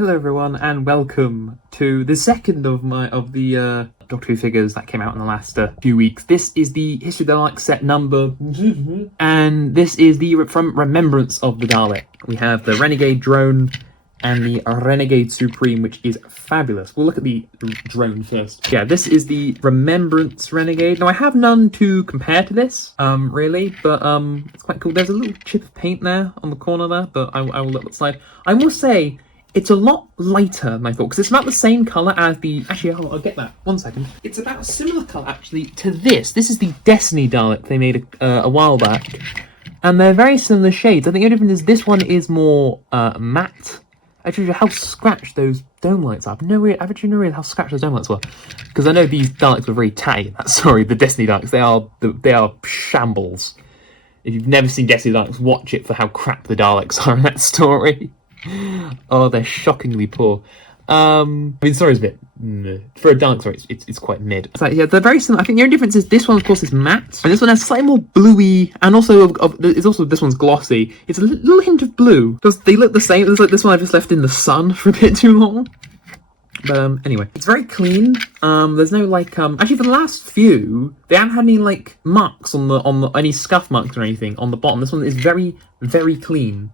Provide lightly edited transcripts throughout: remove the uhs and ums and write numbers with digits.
Hello everyone, and welcome to the second of the Doctor Who figures that came out in the last few weeks. This is the History of the Dalek set number, and this is from Remembrance of the Dalek. We have the Renegade drone and the Renegade Supreme, which is fabulous. We'll look at the drone first. Yeah, this is the Remembrance Renegade. Now, I have none to compare to this, really, but it's quite cool. There's a little chip of paint there on the corner there, but I will let that slide. I will say, it's a lot lighter than I thought, because it's about the same colour as the... Actually, I'll get that. 1 second. It's about a similar colour, actually, to this. This is the Destiny Dalek they made a while back. And they're very similar shades. I think the difference is this one is more matte. Actually, how scratched those dome lights are. I've actually no idea how scratched those dome lights were. Because I know these Daleks were very tatty. Sorry, the Destiny Daleks. They are shambles. If you've never seen Destiny Daleks, watch it for how crap the Daleks are in that story. Oh, they're shockingly poor. I mean, the story's a bit... For a Dalek story, it's quite mid. So, yeah, they're very similar. I think the only difference is this one, of course, is matte. And this one has slightly more bluey, and also, this one's glossy. It's a little hint of blue. They look the same. It's like this one I've just left in the sun for a bit too long. But, anyway. It's very clean. There's no, like, actually, for the last few, they haven't had any, like, marks on any scuff marks or anything on the bottom. This one is very, very clean.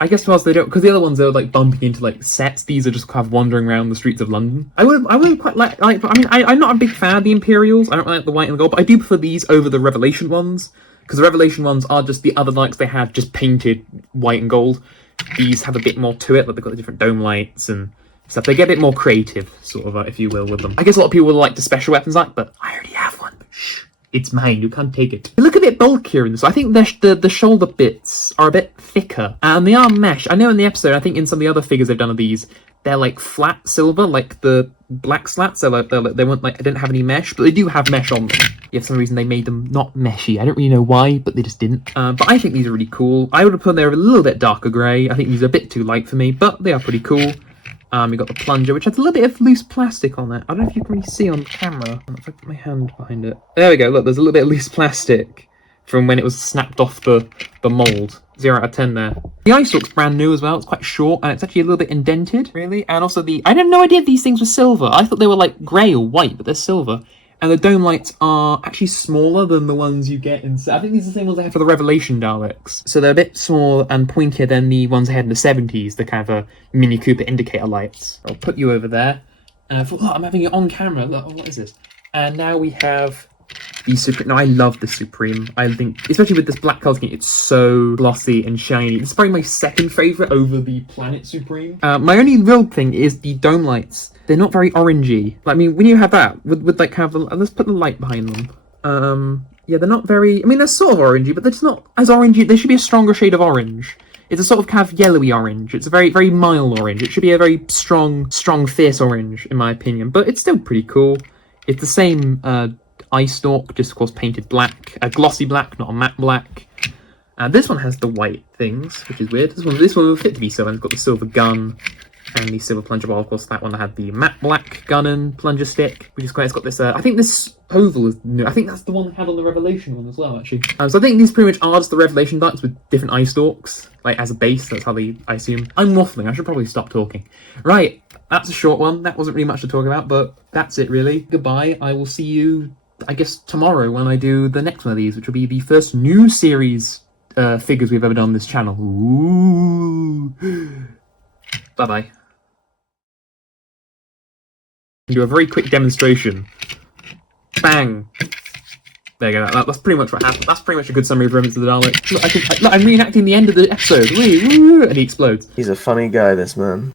I guess because they don't, because the other ones are like bumping into like sets. These are just kind of wandering around the streets of London. I would quite like. I mean, I'm not a big fan of the Imperials. I don't like the white and the gold, but I do prefer these over the Revelation ones, because the Revelation ones are just the other Daleks they had just painted white and gold. These have a bit more to it, like they've got the different dome lights and stuff. They get a bit more creative, sort of, if you will, with them. I guess a lot of people would like the special weapons like, but I already have one. Shh. It's mine, you can't take it. They look a bit bulkier in this. I think the shoulder bits are a bit thicker. And they are mesh. I know in the episode, I think in some of the other figures they've done of these, they're like flat silver, like the black slats. So like, they weren't like, I didn't have any mesh, but they do have mesh on them. Yeah, for some reason they made them not meshy. I don't really know why, but they just didn't. But I think these are really cool. I would have put them a little bit darker grey. I think these are a bit too light for me, but they are pretty cool. We got the plunger, which has a little bit of loose plastic on it. I don't know if you can really see on camera. If I put my hand behind it. There we go, look, there's a little bit of loose plastic from when it was snapped off the mould. 0 out of 10 there. The eye stalk's brand new as well. It's quite short, and it's actually a little bit indented, really. And also I had no idea these things were silver. I thought they were like grey or white, but they're silver. And the dome lights are actually smaller than the ones you get in... I think these are the same ones they have for the Revelation Daleks. So they're a bit smaller and pointier than the ones they had in the 70s, the kind of Mini Cooper indicator lights. I'll put you over there. Look, I'm having it on camera. Look, what is this? And now we have the Supreme. Now, I love the Supreme. I think, especially with this black colour scheme, it's so glossy and shiny. It's probably my second favourite over the Planet Supreme. My only real thing is the dome lights. They're not very orangey. Like, I mean, when you have that, with like kind of, let's put the light behind them. Yeah, they're not very, I mean, they're sort of orangey, but they're just not as orangey. They should be a stronger shade of orange. It's a sort of kind of yellowy orange. It's a very, very mild orange. It should be a very strong, fierce orange, in my opinion. But it's still pretty cool. It's the same eye stalk, just of course painted black. A glossy black, not a matte black. This one has the white things, which is weird. This one will fit to be silver. It's got the silver gun and the silver plunger ball. Of course, that one had the matte black gun and plunger stick, which is great. It's got this, I think this oval is new. I think that's the one they had on the Revelation one as well, actually. So I think these pretty much are just the Revelation Daleks with different eye stalks, like as a base. That's how I assume. I'm waffling. I should probably stop talking. Right, that's a short one. That wasn't really much to talk about, but that's it, really. Goodbye. I will see you, I guess, tomorrow when I do the next one of these, which will be the first new series figures we've ever done on this channel. Ooh. Bye-bye. Do a very quick demonstration. Bang! There you go. That's pretty much what happened. That's pretty much a good summary of Remembrance of the Dalek. Look, I'm reenacting the end of the episode. Woo, woo, and he explodes. He's a funny guy, this man.